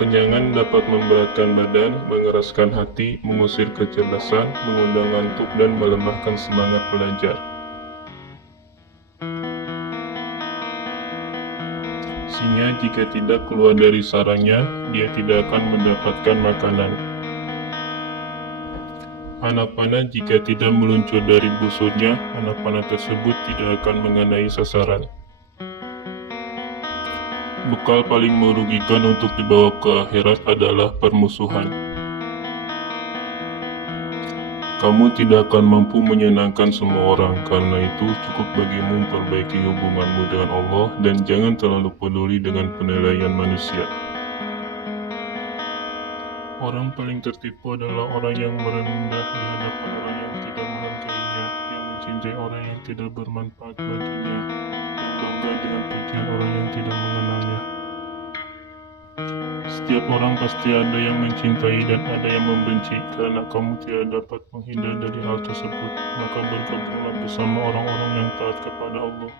Kekenyangan dapat memberatkan badan, mengeraskan hati, mengusir kecerdasan, mengundang ngantuk, dan melemahkan semangat belajar. Singa jika tidak keluar dari sarangnya, dia tidak akan mendapatkan makanan. Anak panah jika tidak meluncur dari busurnya, anak panah tersebut tidak akan mengenai sasaran. Bekal paling merugikan untuk dibawa ke akhirat adalah permusuhan. Kamu tidak akan mampu menyenangkan semua orang, karena itu cukup bagimu memperbaiki hubunganmu dengan Allah dan jangan terlalu peduli dengan penilaian manusia. Orang paling tertipu adalah orang yang merendah di hadapan orang yang tidak menghargainya, yang mencintai orang yang tidak bermanfaat baginya, yang bangga dengan pujian orang yang tidak mengenalnya. Setiap orang pasti ada yang mencintai dan ada yang membenci. Karena kamu tidak dapat menghindar dari hal tersebut, maka bergabunglah bersama orang-orang yang taat kepada Allah.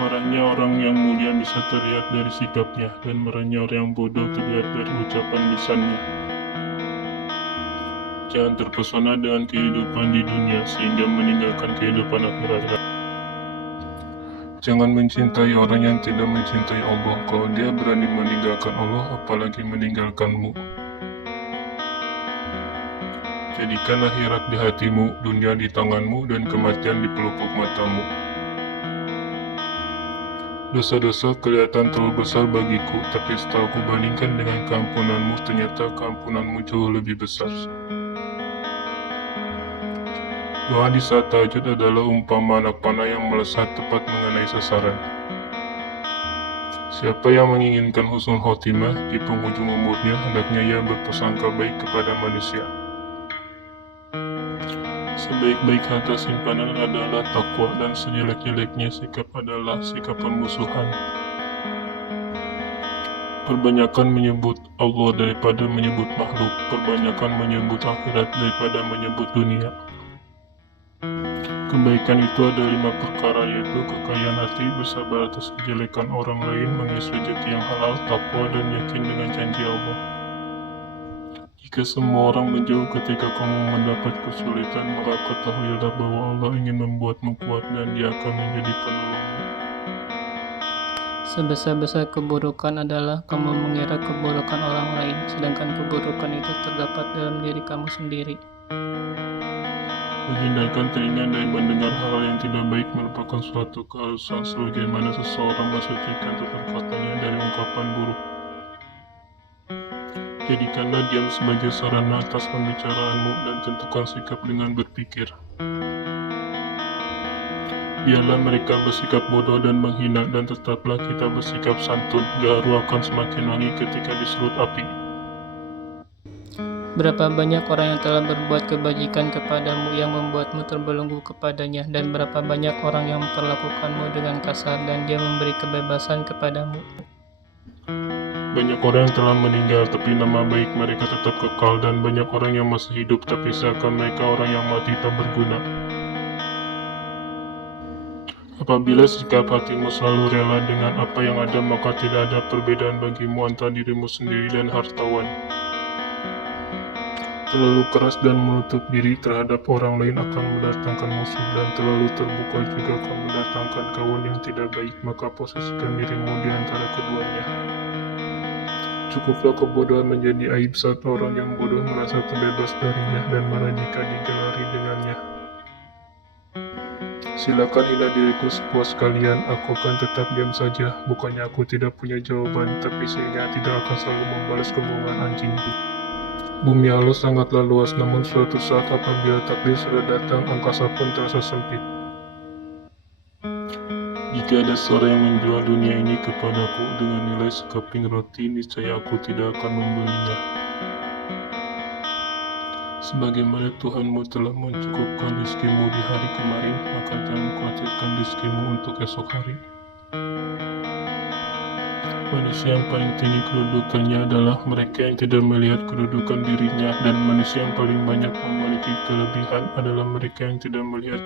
Marahnya orang yang mulia bisa terlihat dari sikapnya, dan marahnya orang yang bodoh terlihat dari ucapan lisannya. Jangan terpesona dengan kehidupan di dunia sehingga meninggalkan kehidupan akhirat. Jangan mencintai orang yang tidak mencintai Allah. Kalau dia berani meninggalkan Allah, apalagi meninggalkanmu. Jadikan akhirat di hatimu, dunia di tanganmu, dan kematian di pelupuk matamu. Dosa-dosa kelihatan terlalu besar bagiku, tapi setelah kubandingkan dengan keampunanmu, ternyata keampunanmu jauh lebih besar. Doa di saat tahajud adalah umpama anak panah yang melesat tepat mengenai sasaran. Siapa yang menginginkan husnul khotimah di penghujung umurnya, hendaknya ia berprasangka baik kepada manusia. Sebaik-baik harta simpanan adalah takwa, dan sejelek-jeleknya sikap adalah sikap permusuhan. Perbanyakan menyebut Allah daripada menyebut makhluk, perbanyakan menyebut akhirat daripada menyebut dunia. Kebaikan itu ada 5 perkara, yaitu kekayaan hati, bersabar atas kejelekan orang lain, mengais rezeki yang halal, takwa, dan yakin dengan janji Allah. Jika semua orang menjauh ketika kamu mendapat kesulitan, maka ketahuilah bahwa Allah ingin membuatmu kuat dan Dia akan menjadi penolongmu. Sebesar-besar keburukan adalah kamu mengira keburukan orang lain, sedangkan keburukan itu terdapat dalam diri kamu sendiri. Menghindarkan telinga dari mendengar hal yang tidak baik merupakan suatu keharusan, sebagaimana seseorang mensucikan tutur katanya dari ungkapan buruk. Jadikanlah diam sebagai sarana atas pembicaraanmu dan tentukan sikap dengan berpikir. Biarlah mereka bersikap bodoh dan menghina, dan tetaplah kita bersikap santun. Gaharu akan semakin wangi ketika diserut api. Berapa banyak orang yang telah berbuat kebajikan kepadamu yang membuatmu terbelenggu kepadanya, dan berapa banyak orang yang memperlakukanmu dengan kasar dan dia memberi kebebasan kepadamu. Banyak orang yang telah meninggal, tapi nama baik mereka tetap kekal, dan banyak orang yang masih hidup, tapi seakan mereka orang yang mati tak berguna. Apabila sikap hatimu selalu rela dengan apa yang ada, maka tidak ada perbedaan bagimu antara dirimu sendiri dan hartawan. Terlalu keras dan menutup diri terhadap orang lain akan mendatangkan musuh, dan terlalu terbuka juga akan mendatangkan kawan yang tidak baik, maka posisikan dirimu di antara keduanya. Cukuplah kebodohan menjadi aib saat orang yang bodoh merasa terbebas darinya dan marah jika digelari dengannya. Silakan hina diriku sepuas kalian, aku akan tetap diam saja. Bukannya aku tidak punya jawaban, tapi singa tidak akan selalu membalas kebohongan anjing. Bumi Allah sangatlah luas, namun suatu saat apabila takdir sudah datang, angkasa pun terasa sempit. Jika ada seorang yang menjual dunia ini kepadaku dengan nilai sekeping roti, niscaya aku tidak akan membelinya. Sebagaimana Tuhanmu telah mencukupkan rizkimu di hari kemarin, maka jangan khawatirkan rizkimu untuk esok hari. Manusia yang paling tinggi kedudukannya adalah mereka yang tidak melihat kedudukan dirinya, dan manusia yang paling banyak memiliki kelebihan adalah mereka yang tidak melihat